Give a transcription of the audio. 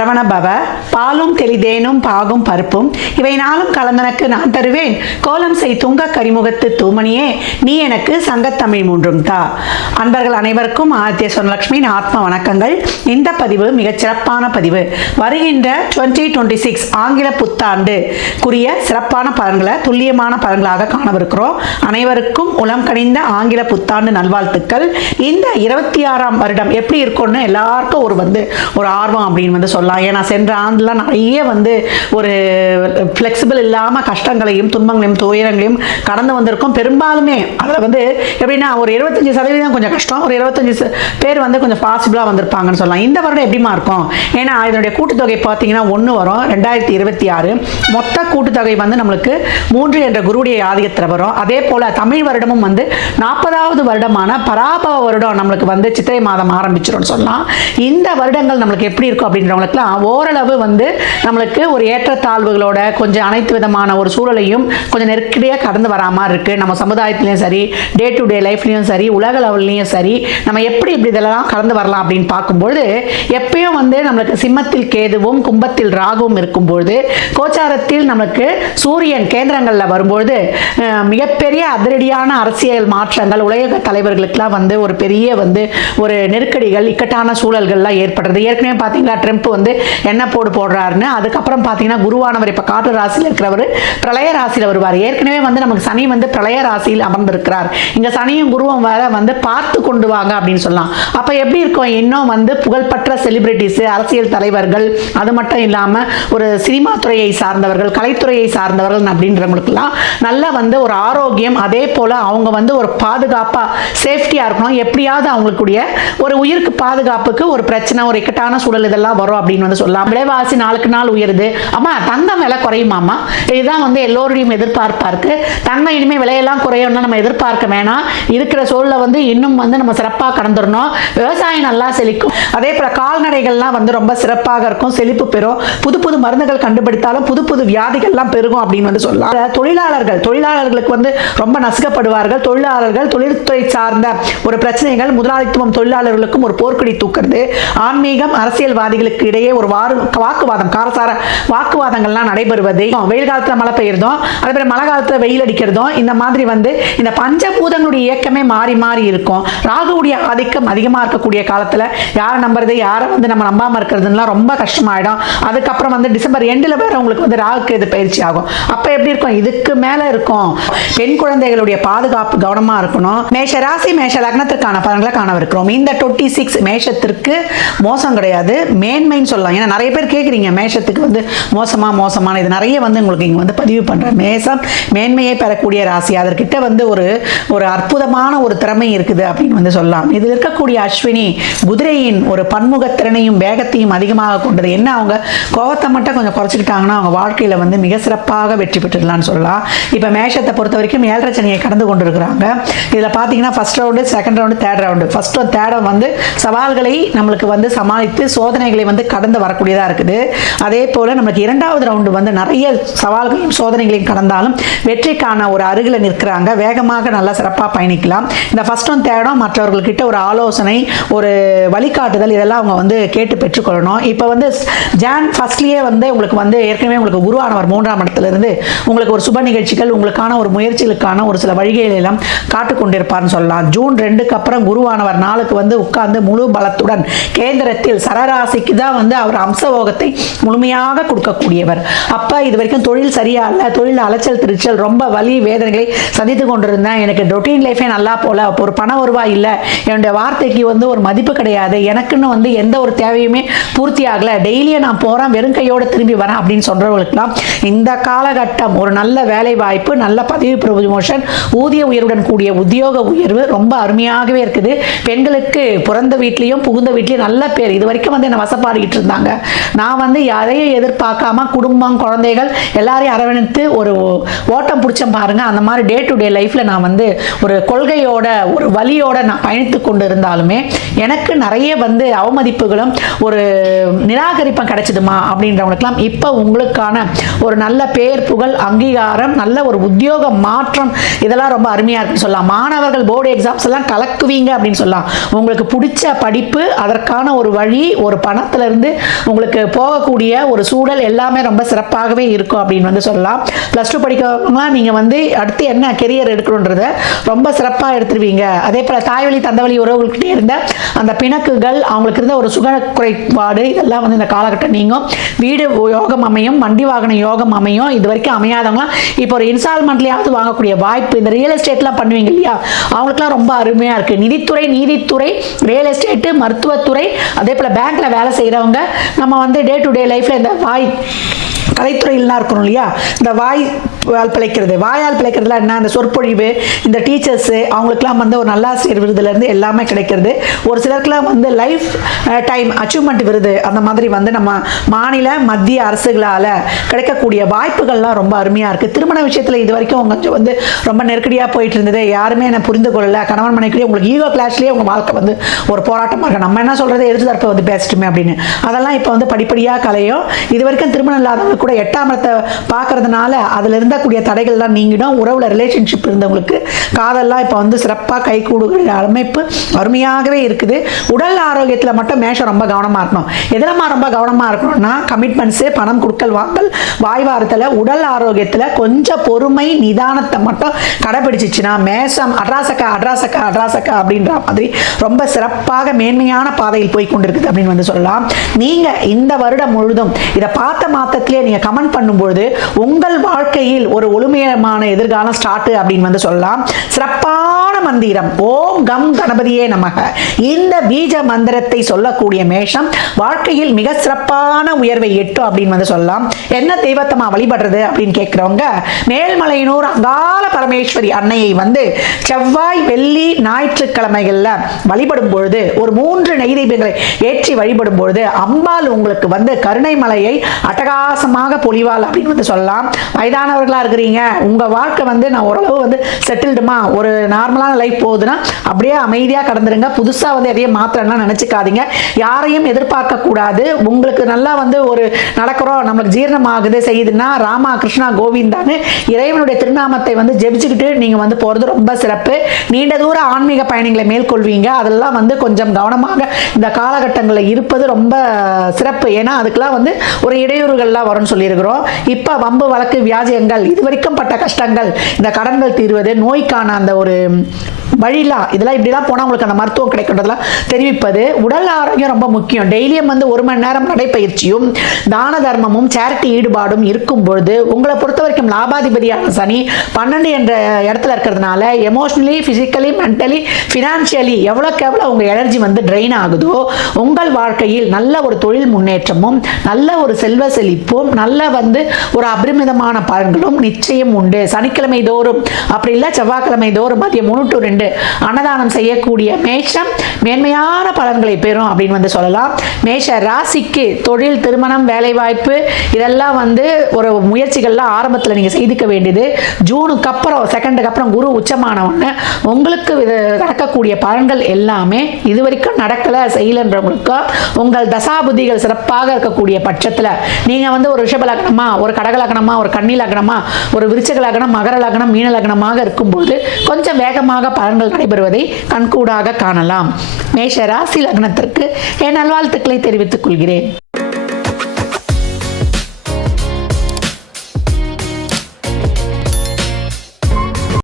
சரவண பவ, பாலும் தெளிதேனும் பாகும் பருப்பும் இவை நாளும் கலந்தனக்கு நான் தருவேன், கோலம் செய் துங்க கரிமுகத்து தூமணியே நீ எனக்கு சங்கத்தமிழ் மூன்றும் தா. அன்பர்கள் அனைவருக்கும் ஆதித்ய சொர்ணலட்சுமியின் ஆத்ம வணக்கங்கள். இந்த பதிவு மிகச் சிறப்பான பதிவு. வருகின்ற 2026 ஆங்கில புத்தாண்டுக்குரிய சிறப்பான பலன்களை துல்லியமான பலன்களாக காணவிருக்கிறோம். அனைவருக்கும் உளம் கனிந்த ஆங்கில புத்தாண்டு நல்வாழ்த்துக்கள். இந்த 26ஆம் வருடம் எப்படி இருக்கும்னு எல்லாருக்கும் ஒரு ஆர்வம் அப்படின்னு சொல்லலாம். ஏன்னா சென்ற ஆண்டுலாம் நிறைய ஒரு ஃப்ளெக்சிபிள் இல்லாமல் கஷ்டங்களையும் துன்பங்களையும் துயரங்களையும் கடந்து வந்திருக்கும். பெரும்பாலுமே அதில் எப்படின்னா ஒரு 25% கொஞ்சம் கஷ்டம், ஒரு 25 பேர் கொஞ்சம் பாசிபிளாக வந்திருப்பாங்கன்னு சொல்லலாம். இந்த வருடம் எப்படிமா இருக்கும்? ஏன்னா இதனுடைய கூட்டுத்தொகை பார்த்தீங்கன்னா 1 வரும். 2026 மொத்த கூட்டுத்தொகை நம்மளுக்கு 3 என்ற குருவுடைய ஆதிக்கத்தில் வரும். அதே போல் தமிழ் வருடமும் 40வது வருடமான பராபவ வருடம் நம்மளுக்கு சித்திரை மாதம் ஆரம்பிச்சிடும் சொல்லலாம். இந்த வருடங்கள் நம்மளுக்கு எப்படி இருக்கும் அப்படின்றவங்களுக்குலாம் ஓரளவு நம்மளுக்கு ஒரு ஏற்றத்தாழ்வுகளோட கொஞ்சம் அனைத்து விதமான ஒரு சூழலையும் கொஞ்சம் நெருக்கடியாக கடந்து வரா மாதிரி இருக்கு. நம்ம சமுதாயத்திலையும் சரி, டே டு டே லைஃப்லையும் சரி, உலக லெவல்லையும் சரி, நம்ம எப்படி இதெல்லாம் கடந்து வரலாம் அப்படின்னு பார்க்கும்போது எப்பயும் நம்மளுக்கு சிம்மத்தில் கேதுவும் கும்பத்தில் ராகுவும் இருக்கும்போது கோச்சாரத்தில் நம்மளுக்கு சூரியன் கேந்திரங்களில் வரும்போது மிகப்பெரிய அதிரடியான அரசியல் மாற்றங்கள் உலக தலைவர்களுக்கெல்லாம் ஒரு பெரிய ஒரு நெருக்கடிகள் இக்கட்டான சூழல்கள்லாம் ஏற்படுறது. ஏற்கனவே பார்த்தீங்களா ட்ரம்ப் என்ன போடுறாருன்னு. அதுக்கப்புறம் பார்த்தீங்கன்னா குருவானவர் இப்போ காற்று ராசியில் இருக்கிறவர் பிரளய ராசியில் வருவார். ஏற்கனவே நமக்கு சனி பிரளய ராசியில் அமர்ந்திருக்கிறார். இங்க சனியும் குருவும் வேற பார்த்து கொண்டு வாங்க அப்படின்னு சொல்லலாம். அப்ப எப்படி இருக்கும்? இன்னும் புகழ்பெற்ற செலிபிரிட்டிஸ், அரசியல் தலைவர்கள், அது மட்டும் இல்லாம ஒரு சினிமா துறையை சார்ந்தவர்கள், கலைத்துறையை சார்ந்தவர்கள் அப்படின்றவங்களுக்குலாம் நல்ல ஒரு ஆரோக்கியம், அதே போல அவங்க ஒரு பாதுகாப்பா சேஃப்டியா இருக்கணும். எப்படியாவது அவங்களுக்குடைய ஒரு உயிருக்கு பாதுகாப்புக்கு ஒரு பிரச்சனை, ஒரு இக்கட்டான சூழல் இதெல்லாம் வரும் அப்படின்னு சொல்லலாம். விலைவாசி நாளுக்கு நாள் உயருது. அம்மா தங்கம் விலை குறையுமாமா? இதுதான் எல்லோருடையும் எதிர்பார்ப்பா இருக்கு. தங்கம் இனிமே விலையெல்லாம் குறையும்னு நம்ம எதிர்பார்க்க வேணாம். இருக்கிற சூழலை இன்னும் நம்ம சிறப்பாக கடந்துடணும். விவசாயம் நல்லா செழிக்கும். அதே போல கால்நடைகள்லாம் ரொம்ப சிறப்பாக இருக்கும், செழிப்பு பெறும். புது புது மருந்துகள் கண்டுபிடித்தாலும் புது புது வியாதிகள்லாம் பெருகும் அப்படின்னு சொல்லலாம். தொழிலாளர்களுக்கு ரொம்ப நசுக்கப்படுவார்கள். தொழில்துறை சார்ந்த ஒரு பிரச்சனைகள் முதலாளித்துவம் தொழிலாளர்களுக்கும் ஒரு போர்க்கொடி தூக்குறது. ஆன்மீகம் அரசியல்வாதிகளுக்கு இடையே ஒரு வாக்குவாதம், காரசார வாக்குவாதங்கள்லாம் நடைபெறுவது. வெயில் காலத்துல மழை பெய்யறதும், அதே போல மழை காலத்துல வெயில் அடிக்கிறதும், இந்த மாதிரி இந்த பஞ்சபூதங்களுடைய இயக்கமே மாறி மாறி இருக்கும். ராகுவுடைய ஆதிக்கம் அதிகமா இருக்கக்கூடிய காலத்துல யாரை நம்புறது, யாரை நம்ம நம்பாம இருக்கிறதுலாம் ரொம்ப கஷ்டமாயிடும். அதுக்கப்புறம் டிசம்பர் எண்டில் வேற உங்களுக்கு ராகுக்கு இது பயிற்சி ஆகும். அப்ப எப்படி இருக்கும்? இதுக்கு மேல இருக்கும். பெண் குழந்தைகளுடைய பாதுகாப்பு கவனமா இருக்கணும். மேஷ ராசி மேஷ லக்னத்திற்கான பலன்களை காணவிருக்கிறோம். இந்த 26 மேஷத்திற்கு மோசம் கிடையாது, மேன்மைன்னு சொல்லலாம். ஏன்னா நிறைய பேர் கேட்குறீங்க மேஷத்துக்கு மோசமான இது நிறைய உங்களுக்கு இங்க பதிவு பண்றேன். மேசம் மேன்மையை பெறக்கூடிய ராசி. அதற்கிட்ட ஒரு அற்புதமான ஒரு திறமை இருக்குது அப்படின்னு சொல்லலாம். இதில் இருக்கக்கூடிய அஸ்வினி குதிரையின் ஒரு பன்முகத்திறனையும் வேகத்தையும் அதிகமாக கொண்டது. என்ன அவங்க கோபத்தை மட்டும் கொஞ்சம் குறைச்சிக்கிட்டாங்கன்னா அவங்க வாழ்க்கையில மிக சிறப்பாக வெற்றி பெற்றுடலாம்னு சொல்லலாம். இப்போ மேஷத்தை பொறுத்த வரைக்கும் 7.5 சனியை கடந்து கொண்டிருக்கிறாங்க. இதில் பார்த்தீங்கன்னா first round, second round, third round. First third சவால்களை நம்மளுக்கு சமாளித்து சோதனைகளை கடந்து வரக்கூடியதாக இருக்குது. அதே போல நம்மளுக்கு 2வது ரவுண்டு நிறைய சவால்களையும் சோதனைகளையும் கடந்தாலும் வெற்றிக்கான ஒரு அருகில் நிற்கிறாங்க. வேகமாக நல்லா சிறப்பாக பயணிக்கலாம். இந்த ஃபர்ஸ்டும் தேர்டும் மற்றவர்கள்கிட்ட ஒரு ஆலோசனை, ஒரு வழிகாட்டுதல் இதெல்லாம் அவங்க கேட்டு பெற்றுக்கொள்ளணும். இப்போ ஜான் ஃபர்ஸ்ட்லயே உங்களுக்கு ஏற்கனவே உங்களுக்கு குருவானவர் 3ஆம் இடத்திலிருந்து உங்களுக்கு ஒரு சுப நிகழ்ச்சிகள், உங்களுக்கான ஒரு முயற்சிகளுக்கான ஒரு சில வழிகளை எல்லாம் காட்டுக் கொண்டிருப்பார்னு சொல்லலாம். ஜூன் 2க்கு அப்புறம் குருவானவர் 4க்கு உட்கார்ந்து முழு பலத்துடன் கேந்திரத்தில் சரராசிக்கு தான் அவர் அம்சவோகத்தை முழுமையாக கொடுக்கக்கூடியவர். அப்ப இது வரைக்கும் தொழில் சரியா இல்ல, தொழில் அலைச்சல் திருச்சல், ரொம்ப வலி வேதனைகளை சந்தித்து கொண்டிருந்தேன், எனக்கு ரொட்டீன் லைஃபே நல்லா போல, ஒரு பண வருவாய் இல்லை, என்னுடைய வார்த்தைக்கு ஒரு மதிப்பு கிடையாது, எனக்குன்னு எந்த ஒரு தேவையுமே பூர்த்தி ஆகல, டெய்லியும் நான் போறேன் வெறும் கையோட திரும்பி வரேன் அப்படின்னு சொல்றவங்களுக்குலாம் இந்த காலகட்டம் ஒரு நல்ல வேலை வாய்ப்பு, நல்ல பதவி ப்ரமோஷன், ஊதிய உயர்வுடன் கூடிய உத்தியோக உயர்வு ரொம்ப அருமையாகவே இருக்குது. பெண்களுக்கு பிறந்த வீட்லயும் புகுந்த வீட்லயும் நல்ல பேர். இது வரைக்கும் என்ன வசப்பாடிக்கிட்டு இருந்தாங்க. நான் யாரையும் எதிர்பார்க்காம குடும்பம் குழந்தைகள் எல்லாரையும் அரவணைத்து ஒரு ஓட்டம் பிடிச்சேன் பாருங்க. அந்த மாதிரி டே டு டே லைஃப்ல நான் ஒரு கொள்கையோட ஒரு வழியோட நான் பயணித்து கொண்டு இருந்தாலுமே எனக்கு நிறைய அவமதிப்புகளும் ஒரு நிராகரிப்பும் கிடைச்சதுமா அப்படின்றவங்களுக்குலாம் இப்போ உங்களுக்கான ஒரு நல்ல பேர் புகழ் அங்கீகாரம், நல்ல ஒரு உத்தியோக மாற்றம், இதெல்லாம் ரொம்ப அருமையா இருக்குன்னு சொல்லலாம். மாணவர்கள் போர்டு எக்ஸாம்ஸ் எல்லாம் கலக்குவீங்க அப்படின்னு சொல்லலாம். உங்களுக்கு பிடிச்ச படிப்பு, அதற்கான ஒரு வழி, ஒரு பணத்துல இருந்து வந்து உங்களுக்கு போகக்கூடிய ஒரு சூழல் எல்லாமே ரொம்ப சிறப்பாகவே இருக்கும் அப்படின்னு வந்து சொல்லலாம். +2 படிக்கிறவங்களாம் நீங்கள் வந்து அடுத்து என்ன கெரியர் எடுக்கணுன்றத ரொம்ப சிறப்பாக எடுத்துருவீங்க. அதே போல் தாய்வழி தந்தவழி உறவுகள்கிட்ட இருந்த அந்த பிணக்குகள், அவங்களுக்கு இருந்த ஒரு சுக குறைபாடு, இதெல்லாம் வந்து இந்த காலகட்டம் நீங்கும். வீடு யோகம் அமையும், வண்டி வாகன யோகம் அமையும். இது வரைக்கும் அமையாதவங்களாம் இப்போ ஒரு இன்ஸ்டால்மெண்ட்லயாவது வாங்கக்கூடிய வாய்ப்பு. இந்த ரியல் எஸ்டேட்லாம் பண்ணுவீங்க இல்லையா, அவங்களுக்குலாம் ரொம்ப அருமையாக இருக்குது. நிதித்துறை, நீதித்துறை, ரியல் எஸ்டேட்டு, மருத்துவத்துறை, அதே போல் பேங்க்ல வேலை செய்கிறவங்க, நம்ம வந்து டே டு டே லைஃப்ல இந்த கலைத்துறையிலாம் இருக்கணும் இல்லையா, இந்த வாயால் பிழைக்கிறதுலாம் என்ன, இந்த சொற்பொழிவு, இந்த டீச்சர்ஸு, அவங்களுக்குலாம் வந்து ஒரு நல்லாசிரியர் விருதுலேருந்து எல்லாமே கிடைக்கிறது. ஒரு சிலருக்குலாம் வந்து லைஃப் டைம் அச்சீவ்மெண்ட் விருது அந்த மாதிரி வந்து நம்ம மாநில மத்திய அரசுகளால் கிடைக்கக்கூடிய வாய்ப்புகள்லாம் ரொம்ப அருமையாக இருக்குது. திருமண விஷயத்தில் இது வரைக்கும் கொஞ்சம் வந்து ரொம்ப நெருக்கடியாக போயிட்டு இருந்தது, யாருமே என்ன புரிந்து கொள்ளலை, கணவன் மனைவிலேயே உங்களுக்கு ஈகோ கிளாஷ்லேயே உங்கள் வாழ்க்கை வந்து ஒரு போராட்டமாக இருக்குது. நம்ம என்ன சொல்கிறது, எதிர்த்து தரப்பை வந்து பேசிட்டுமே அப்படின்னு, அதெல்லாம் இப்போ வந்து படிப்படியாக கலையும். இது வரைக்கும் திருமணம் இல்லாதவங்க கூட 8ஆம் இடத்தை பார்க்கறதுனால அதில் இருந்தக்கூடிய தடைகள்லாம் நீங்கிடும். உறவுல ரிலேஷன்ஷிப் இருந்தவங்களுக்கு காதல்லாம் இப்போ வந்து சிறப்பாக கை கூடுகிற அமைப்பு அருமையாகவே இருக்குது. உடல் ஆரோக்கியத்தில் மட்டும் மேஷம் ரொம்ப கவனமாக இருக்கணும். எதிலமா ரொம்ப கவனமாக இருக்கணும்னா, கமிட்மெண்ட்ஸு, பணம் கொடுக்கல் வாங்கல், வாய்வாரத்தில், உடல் ஆரோக்கியத்தில் கொஞ்சம் பொறுமை நிதானத்தை மட்டும் கடைபிடிச்சிச்சுன்னா மேஷம் அட்ராசக்கா அப்படின்ற மாதிரி ரொம்ப சிறப்பாக மேன்மையான பாதையில் போய் கொண்டிருக்குது அப்படின்னு வந்து சொல்லலாம். நீங்கள் இந்த வருடம் முழுதும் இதை பார்த்த மாத்திரத்திலே நீங்கள் கமெண்ட் பண்ணும்பொழுது உங்கள் வாழ்க்கையில் ஒரு ஒளிமயமான எதிர்காலம் ஸ்டார்ட் அப்படின்னு வந்து சொல்லலாம். சிறப்பான மந்திரம் ஓம் கம் கணபதியே நமக. இந்த பீஜ மந்திரத்தை சொல்லக்கூடிய மேஷம் வாழ்க்கையில் மிக சிறப்பான உயர்வை எட்டும் அப்படின்னு வந்து சொல்லலாம். என்ன தெய்வத்தமா வழிபடுறது அப்படின்னு கேட்கிறவங்க, மேல்மலையனூர் அங்காள பரமேஸ்வரி அன்னையை வந்து செவ்வாய், வெள்ளி, ஞாயிற்றுக்கிழமைகள்ல வழிபடும் பொழுது ஒரு 3 நெய்வேத்தியங்களை ஏற்றி வழிபடும் பொழுது அம்பாள் உங்களுக்கு வந்து கருணை மலையை அட்டகாசமாக பொழிவாள் அப்படின்னு வந்து சொல்லலாம். வயதானவர்களாக இருக்கிறீங்க, உங்கள் வாழ்க்கை வந்து நான் ஓரளவு வந்து செட்டில்டுமா, ஒரு நார்மலான லைஃப் போகுதுன்னா அப்படியே அமைதியாக கடந்துருங்க. புதுசாக வந்து எதையும் மாத்திரம்லாம் நினச்சிக்காதீங்க. யாரையும் எதிர்பார்க்க கூடாது. உங்களுக்கு நல்லா வந்து ஒரு நடக்கிறோம், நம்மளுக்கு ஜீரணம் ஆகுது செய்யுதுன்னா ராமா கிருஷ்ணா கோவிந்தான்னு இறைவனுடைய திருநாமத்தை வந்து ஜெபிச்சுக்கிட்டு நீங்கள் வந்து போகிறது ரொம்ப சிறப்பு. நீண்ட தூர ஆன்மீக பயணங்களை மேற்கொள்வீங்க. அதெல்லாம் வந்து கொஞ்சம் கவனமாக இந்த காலகட்டங்களில் இருப்பது ரொம்ப சிறப்பு. ஏன்னா அதுக்கெல்லாம் வந்து ஒரு இடையூறுகள்லாம் வரும்னு சொல்லியிருக்கிறோம். இப்போ வம்பு வழக்கு வியாஜியங்கள், இது வரைக்கும் பட்ட கஷ்டங்கள், இந்த கடன்கள் தீர்வது, நோய்க்கான அந்த ஒரு வழிலாம், இதெல்லாம் இப்படிலாம் போனால் உங்களுக்கு அந்த மருத்துவம் கிடைக்கின்றதெல்லாம் தெரிவிப்பது. உடல் ஆரோக்கியம் ரொம்ப முக்கியம். டெய்லியும் வந்து 1 மணி நேரம் நடைப்பயிற்சியும் தான தர்மமும் சேரிட்டி ஈடுபாடும் இருக்கும் பொழுது உங்களை பொறுத்த வரைக்கும் லாபாதிபதியான சனி 12 என்ற இடத்துல இருக்கிறதுனால எமோஷனலி, பிசிக்கலி, மென்டலி, ஃபினான்ஷியலி எவ்வளோக்கு எவ்வளோ உங்கள் எனர்ஜி வந்து ட்ரெயின் ஆகுதோ உங்கள் வாழ்க்கையில் நல்ல ஒரு தொழில் முன்னேற்றமும், நல்ல ஒரு செல்வ செழிப்பும், நல்ல வந்து ஒரு அபரிமிதமான பலன்களும் நிச்சயம் உண்டு. சனிக்கிழமை தோறும் அப்படி இல்லை செவ்வாய்க்கிழமை தோறும் மதியம் 1 to 2 அன்னதானம் செய்யக்கூடிய மேஷம் மேன்மையான பலன்களை பெறும் அப்படின்னு வந்து சொல்லலாம். மேஷ ராசிக்கு தொழில், திருமணம், வேலைவாய்ப்பு இதெல்லாம் வந்து ஒரு முயற்சிகள்லாம் ஆரம்பத்தில் நீங்கள் செய்துக்க வேண்டியது. ஜூனுக்கு அப்புறம், செகண்டுக்கு அப்புறம் குரு உச்சமானவொன்னு உங்களுக்கு நடக்கக்கூடிய பலன்கள் எல்லாமே இது வரைக்கும் நடக்கலை செய்யலன்றவங்களுக்கு உங்கள் தசாபுத்திகள் சிறப்பாக இருக்கக்கூடிய பட்சத்தில் நீங்கள் வந்து ஒரு ரிஷப லக்னமா, ஒரு கடக லக்னமா, ஒரு கன்னி லக்னமா, ஒரு விருச்சிக லக்னம், மகர லக்னம், மீன லக்னமாக இருக்கும்போது கொஞ்சம் வேகமாக பலன்கள் நடைபெறுவதை கண்கூடாக காணலாம். மேஷ ராசி லக்னத்திற்கு என் நல்வாழ்த்துக்களை தெரிவித்துக் கொள்கிறேன்.